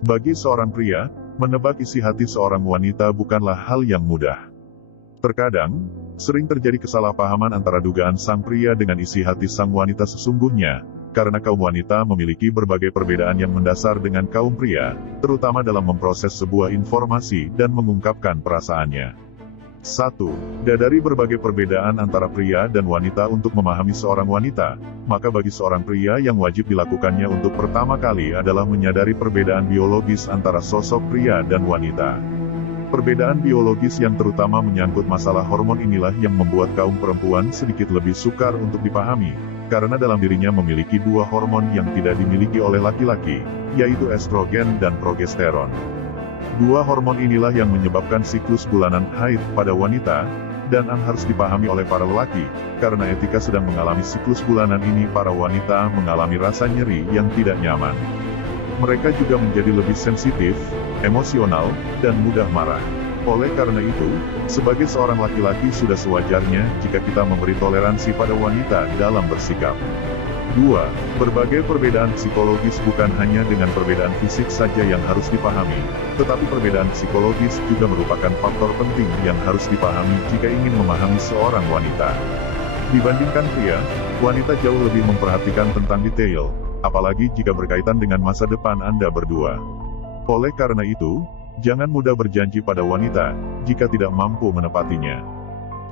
Bagi seorang pria, menebak isi hati seorang wanita bukanlah hal yang mudah. Terkadang, sering terjadi kesalahpahaman antara dugaan sang pria dengan isi hati sang wanita sesungguhnya, karena kaum wanita memiliki berbagai perbedaan yang mendasar dengan kaum pria, terutama dalam memproses sebuah informasi dan mengungkapkan perasaannya. 1. Dari berbagai perbedaan antara pria dan wanita untuk memahami seorang wanita, maka bagi seorang pria yang wajib dilakukannya untuk pertama kali adalah menyadari perbedaan biologis antara sosok pria dan wanita. Perbedaan biologis yang terutama menyangkut masalah hormon inilah yang membuat kaum perempuan sedikit lebih sukar untuk dipahami, karena dalam dirinya memiliki dua hormon yang tidak dimiliki oleh laki-laki, yaitu estrogen dan progesteron. Dua hormon inilah yang menyebabkan siklus bulanan haid pada wanita, dan harus dipahami oleh para lelaki, karena etika sedang mengalami siklus bulanan ini para wanita mengalami rasa nyeri yang tidak nyaman. Mereka juga menjadi lebih sensitif, emosional, dan mudah marah. Oleh karena itu, sebagai seorang laki-laki sudah sewajarnya jika kita memberi toleransi pada wanita dalam bersikap. 2. Berbagai perbedaan psikologis bukan hanya dengan perbedaan fisik saja yang harus dipahami, tetapi perbedaan psikologis juga merupakan faktor penting yang harus dipahami jika ingin memahami seorang wanita. Dibandingkan pria, wanita jauh lebih memperhatikan tentang detail, apalagi jika berkaitan dengan masa depan Anda berdua. Oleh karena itu, jangan mudah berjanji pada wanita jika tidak mampu menepatinya.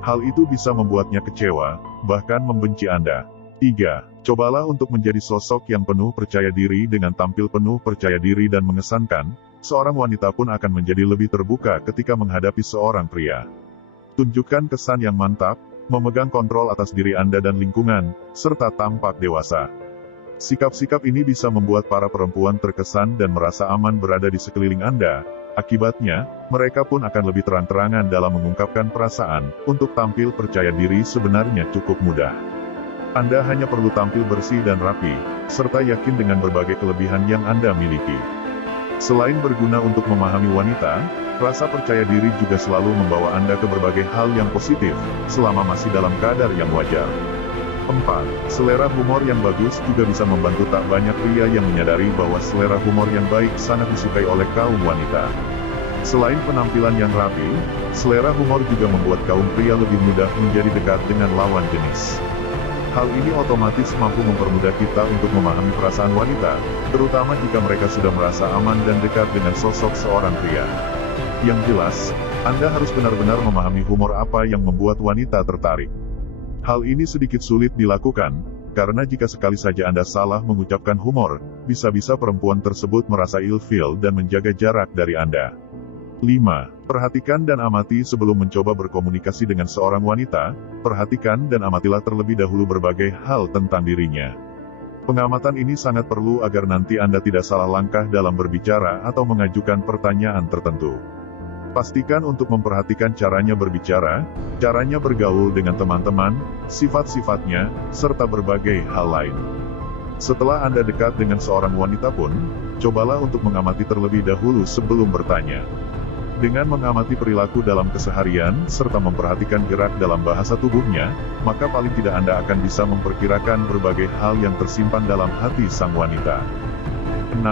Hal itu bisa membuatnya kecewa, bahkan membenci Anda. 3. Cobalah untuk menjadi sosok yang penuh percaya diri. Dengan tampil penuh percaya diri dan mengesankan, seorang wanita pun akan menjadi lebih terbuka ketika menghadapi seorang pria. Tunjukkan kesan yang mantap, memegang kontrol atas diri Anda dan lingkungan, serta tampak dewasa. Sikap-sikap ini bisa membuat para perempuan terkesan dan merasa aman berada di sekeliling Anda. Akibatnya, mereka pun akan lebih terang-terangan dalam mengungkapkan perasaan. Untuk tampil percaya diri sebenarnya cukup mudah. Anda hanya perlu tampil bersih dan rapi, serta yakin dengan berbagai kelebihan yang Anda miliki. Selain berguna untuk memahami wanita, rasa percaya diri juga selalu membawa Anda ke berbagai hal yang positif, selama masih dalam kadar yang wajar. 4. Selera humor yang bagus juga bisa membantu. Tak banyak pria yang menyadari bahwa selera humor yang baik sangat disukai oleh kaum wanita. Selain penampilan yang rapi, selera humor juga membuat kaum pria lebih mudah menjadi dekat dengan lawan jenis. Hal ini otomatis mampu mempermudah kita untuk memahami perasaan wanita, terutama jika mereka sudah merasa aman dan dekat dengan sosok seorang pria. Yang jelas, Anda harus benar-benar memahami humor apa yang membuat wanita tertarik. Hal ini sedikit sulit dilakukan, karena jika sekali saja Anda salah mengucapkan humor, bisa-bisa perempuan tersebut merasa ilfil dan menjaga jarak dari Anda. 5. Perhatikan dan amati sebelum mencoba berkomunikasi dengan seorang wanita. Perhatikan dan amatilah terlebih dahulu berbagai hal tentang dirinya. Pengamatan ini sangat perlu agar nanti Anda tidak salah langkah dalam berbicara atau mengajukan pertanyaan tertentu. Pastikan untuk memperhatikan caranya berbicara, caranya bergaul dengan teman-teman, sifat-sifatnya, serta berbagai hal lain. Setelah Anda dekat dengan seorang wanita pun, cobalah untuk mengamati terlebih dahulu sebelum bertanya. Dengan mengamati perilaku dalam keseharian, serta memperhatikan gerak dalam bahasa tubuhnya, maka paling tidak Anda akan bisa memperkirakan berbagai hal yang tersimpan dalam hati sang wanita. 6.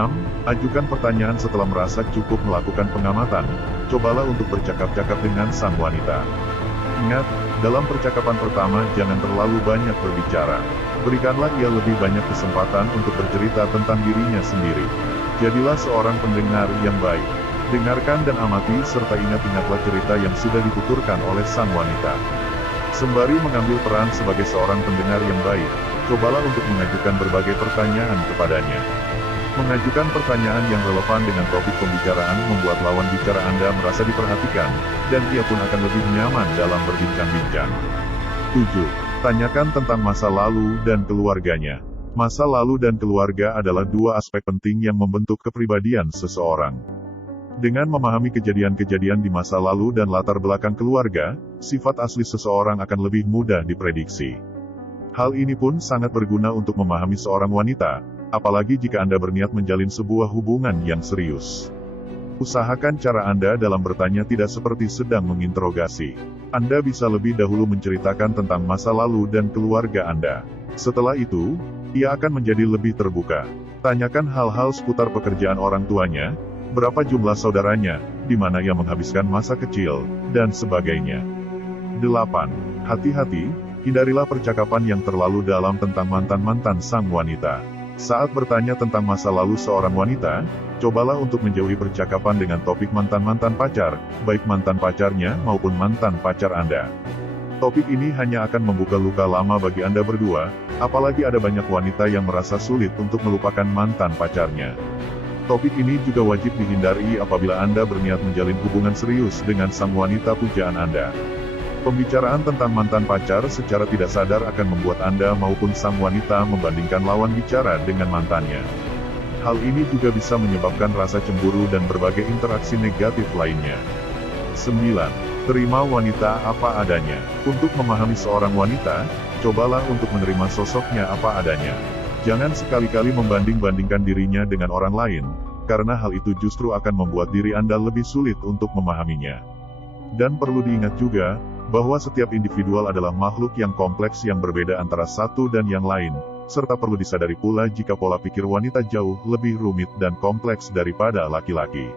Ajukan pertanyaan setelah merasa cukup melakukan pengamatan. Cobalah untuk bercakap-cakap dengan sang wanita. Ingat, dalam percakapan pertama jangan terlalu banyak berbicara. Berikanlah ia lebih banyak kesempatan untuk bercerita tentang dirinya sendiri. Jadilah seorang pendengar yang baik. Dengarkan dan amati serta ingat-ingatlah cerita yang sudah dituturkan oleh sang wanita. Sembari mengambil peran sebagai seorang pendengar yang baik, cobalah untuk mengajukan berbagai pertanyaan kepadanya. Mengajukan pertanyaan yang relevan dengan topik pembicaraan membuat lawan bicara Anda merasa diperhatikan, dan ia pun akan lebih nyaman dalam berbincang-bincang. 7. Tanyakan tentang masa lalu dan keluarganya. Masa lalu dan keluarga adalah dua aspek penting yang membentuk kepribadian seseorang. Dengan memahami kejadian-kejadian di masa lalu dan latar belakang keluarga, sifat asli seseorang akan lebih mudah diprediksi. Hal ini pun sangat berguna untuk memahami seorang wanita, apalagi jika Anda berniat menjalin sebuah hubungan yang serius. Usahakan cara Anda dalam bertanya tidak seperti sedang menginterogasi. Anda bisa lebih dahulu menceritakan tentang masa lalu dan keluarga Anda. Setelah itu, ia akan menjadi lebih terbuka. Tanyakan hal-hal seputar pekerjaan orang tuanya, berapa jumlah saudaranya, di mana ia menghabiskan masa kecil, dan sebagainya. 8. Hati-hati, hindarilah percakapan yang terlalu dalam tentang mantan-mantan sang wanita. Saat bertanya tentang masa lalu seorang wanita, cobalah untuk menjauhi percakapan dengan topik mantan-mantan pacar, baik mantan pacarnya maupun mantan pacar Anda. Topik ini hanya akan membuka luka lama bagi Anda berdua, apalagi ada banyak wanita yang merasa sulit untuk melupakan mantan pacarnya. Topik ini juga wajib dihindari apabila Anda berniat menjalin hubungan serius dengan sang wanita pujaan Anda. Pembicaraan tentang mantan pacar secara tidak sadar akan membuat Anda maupun sang wanita membandingkan lawan bicara dengan mantannya. Hal ini juga bisa menyebabkan rasa cemburu dan berbagai interaksi negatif lainnya. 9. Terima wanita apa adanya. Untuk memahami seorang wanita, cobalah untuk menerima sosoknya apa adanya. Jangan sekali-kali membanding-bandingkan dirinya dengan orang lain, karena hal itu justru akan membuat diri Anda lebih sulit untuk memahaminya. Dan perlu diingat juga, bahwa setiap individual adalah makhluk yang kompleks yang berbeda antara satu dan yang lain, serta perlu disadari pula jika pola pikir wanita jauh lebih rumit dan kompleks daripada laki-laki.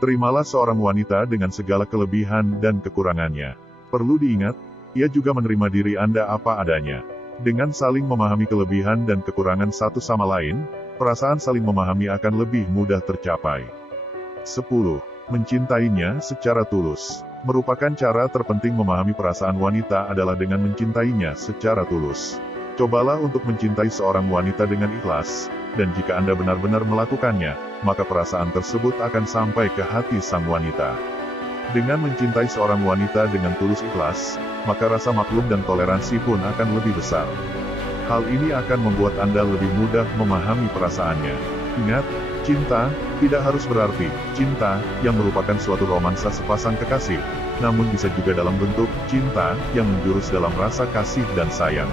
Terimalah seorang wanita dengan segala kelebihan dan kekurangannya. Perlu diingat, ia juga menerima diri Anda apa adanya. Dengan saling memahami kelebihan dan kekurangan satu sama lain, perasaan saling memahami akan lebih mudah tercapai. 10. Mencintainya secara tulus. Merupakan cara terpenting memahami perasaan wanita adalah dengan mencintainya secara tulus. Cobalah untuk mencintai seorang wanita dengan ikhlas, dan jika Anda benar-benar melakukannya, maka perasaan tersebut akan sampai ke hati sang wanita. Dengan mencintai seorang wanita dengan tulus ikhlas, maka rasa maklum dan toleransi pun akan lebih besar. Hal ini akan membuat Anda lebih mudah memahami perasaannya. Ingat, cinta tidak harus berarti cinta yang merupakan suatu romansa sepasang kekasih, namun bisa juga dalam bentuk cinta yang menjurus dalam rasa kasih dan sayang.